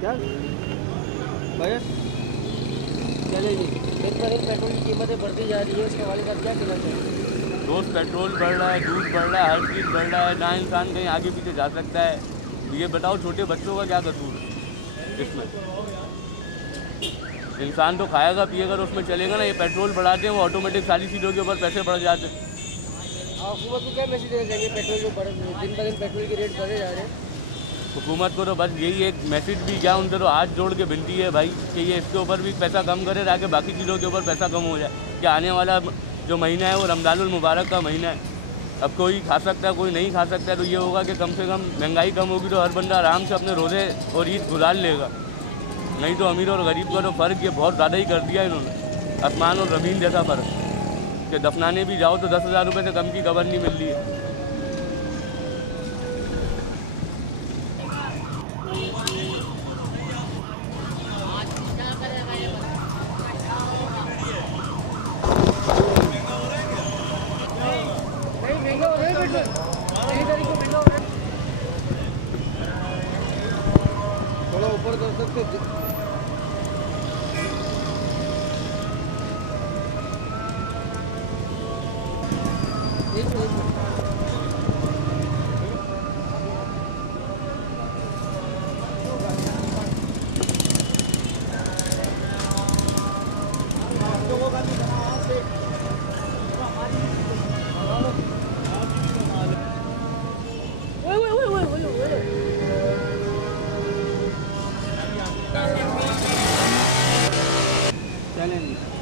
क्या भैया चलेगी? दिन पर दिन पेट्रोल की कीमतें बढ़ती जा रही है, उसके हवाले से आप क्या कहना चाहिए? रोज़ पेट्रोल बढ़ रहा है, दूध बढ़ रहा है, हर चीज़ बढ़ रहा है, ना इंसान कहीं आगे पीछे जा सकता है। ये बताओ छोटे बच्चों का क्या कसूर है इसमें? इंसान तो खाएगा पिएगा तो उसमें चलेगा ना। ये पेट्रोल बढ़ाते हैं वो ऑटोमेटिक सारी चीज़ों के ऊपर पैसे बढ़ जाते हैं। हुकूमत को क्या मैसेज देना चाहिए? पेट्रोल जो दिन ब दिन पेट्रोल के रेट बढ़े जा रहे हैं। हुकूमत को तो बस यही एक मैसेज भी क्या उनसे तो हाथ जोड़ के विनती है भाई कि ये इसके ऊपर भी पैसा कम करे ताकि बाकी चीज़ों के ऊपर पैसा कम हो जाए। कि आने वाला जो महीना है वो रमज़ानुल मुबारक का महीना है। अब कोई खा सकता है कोई नहीं खा सकता है, तो ये होगा कि कम से कम महंगाई कम होगी तो हर बंदा आराम से अपने रोज़े और ईद गुजार लेगा। नहीं तो अमीर और गरीब का तो फ़र्क ये बहुत ज़्यादा ही कर दिया इन्होंने, आसमान और ज़मीन जैसा फ़र्क। कि दफनाने भी जाओ तो 10,000 रुपये से कम की कबर नहीं मिल रही है। नहीं महंगा हो रहा है पेट्रोल, सही तरीके महंगा हो रहा है। थोड़ा ऊपर कर सकते हो? एक मिनट।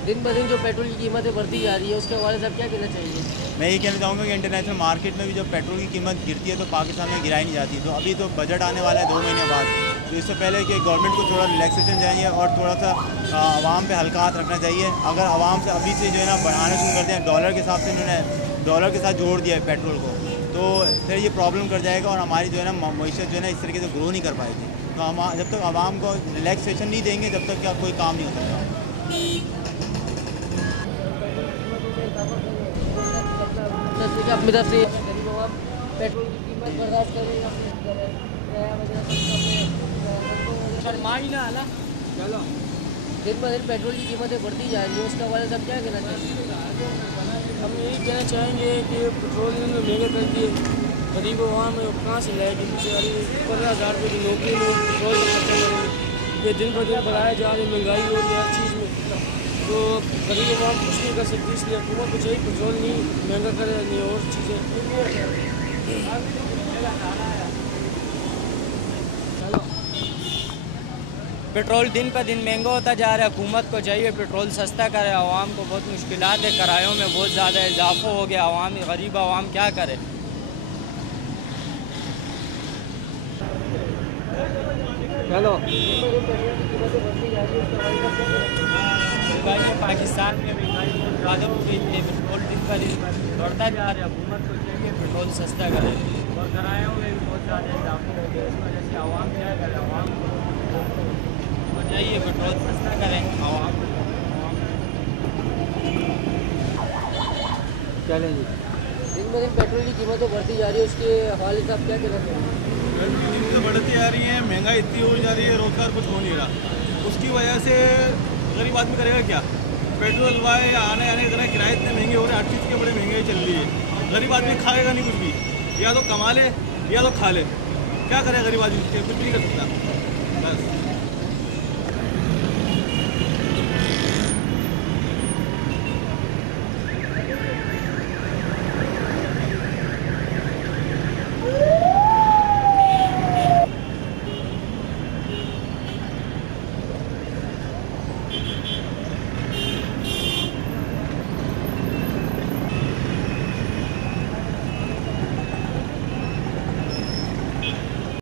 दिन ब दिन जो पेट्रोल की कीमतें बढ़ती जा रही है, उसके हवाले से आप क्या कहना चाहिए? मैं ये कहना चाहूँगा कि इंटरनेशनल मार्केट में भी जब पेट्रोल की कीमत गिरती है तो पाकिस्तान में गिराई नहीं जाती। तो अभी तो बजट आने वाला है 2 महीने बाद, तो इससे पहले कि गवर्नमेंट को थोड़ा रिलैक्सेशन चाहिए और थोड़ा सा आवाम पे हल्का हाथ रखना चाहिए। अगर आवाम से अभी से जो है ना बढ़ाना शुरू करते हैं, डॉलर के हिसाब से इन्होंने डॉलर के साथ जोड़ दिया है पेट्रोल को, तो फिर ये प्रॉब्लम कर जाएगा और हमारी जो है ना मईशत जो है ना इस तरीके से ग्रो नहीं कर पाएगी। तो हम जब तक आवाम को रिलैक्सेशन नहीं देंगे जब तक क्या कोई काम नहीं हो सकता। अपनी तरफ से गरीब आवाम पेट्रोल की कीमत बर्दाश्त करें, अपने किराया वगैरह चलो। दिन ब दिन पेट्रोल की कीमतें बढ़ती जा रही है, उसके हवाले से आप क्या कहना चाहिए? हम यही कहना चाहेंगे कि पेट्रोल ने महंगे कर दिए, गरीब आवाम कहाँ से लाएगी? बेचारी 15,000 रुपये की नौकरी में पेट्रोल का खर्चा करेंगे। ये दिन ब दिन बढ़ाया जा रही है, महंगाई हो रही है हर चीज़ में, तो गरीब आवाम कुछ नहीं कर सकती। इसलिए हुकूमत को चाहिए पेट्रोल नहीं महंगा करे, नहीं और चीज़ें। पेट्रोल दिन पर दिन महंगा होता जा रहा है। हुकूमत को चाहिए पेट्रोल सस्ता करे। आवाम को बहुत मुश्किलात है, किरायों में बहुत ज़्यादा इजाफा हो गया। आवाम गरीब आवाम क्या करे? चलो। महंगाई पाकिस्तान में महंगाई बहुत ज़्यादा हो गई है। पेट्रोल दिन पर दिन बढ़ता जा रहा है। हुकूमत को चाहिए पेट्रोल सस्ता करे और किरायों में भी बहुत ज़्यादा इजाफा हो गया। इस वजह से आवाम क्या करे? आवाम को चाहिए पेट्रोल सस्ता करें। आवाम चलेंगे। दिन ब दिन पेट्रोल की कीमतें बढ़ती जा रही है, उसके हवाले से आप क्या कहना चाहिए? कीमतें बढ़ती जा रही हैं, महंगाई इतनी हो जा रही है, रोज़गार कुछ हो नहीं रहा। उसकी वजह से गरीब आदमी करेगा क्या? पेट्रोल डलवाए या आने आने के किराए इतने महंगे हो रहे हैं, हर चीज़ की बड़ी महंगाई चल रही है। गरीब आदमी खाएगा नहीं कुछ भी, या तो कमा ले या तो खा ले। क्या करे गरीब आदमी? कुछ भी नहीं कर सकता बस।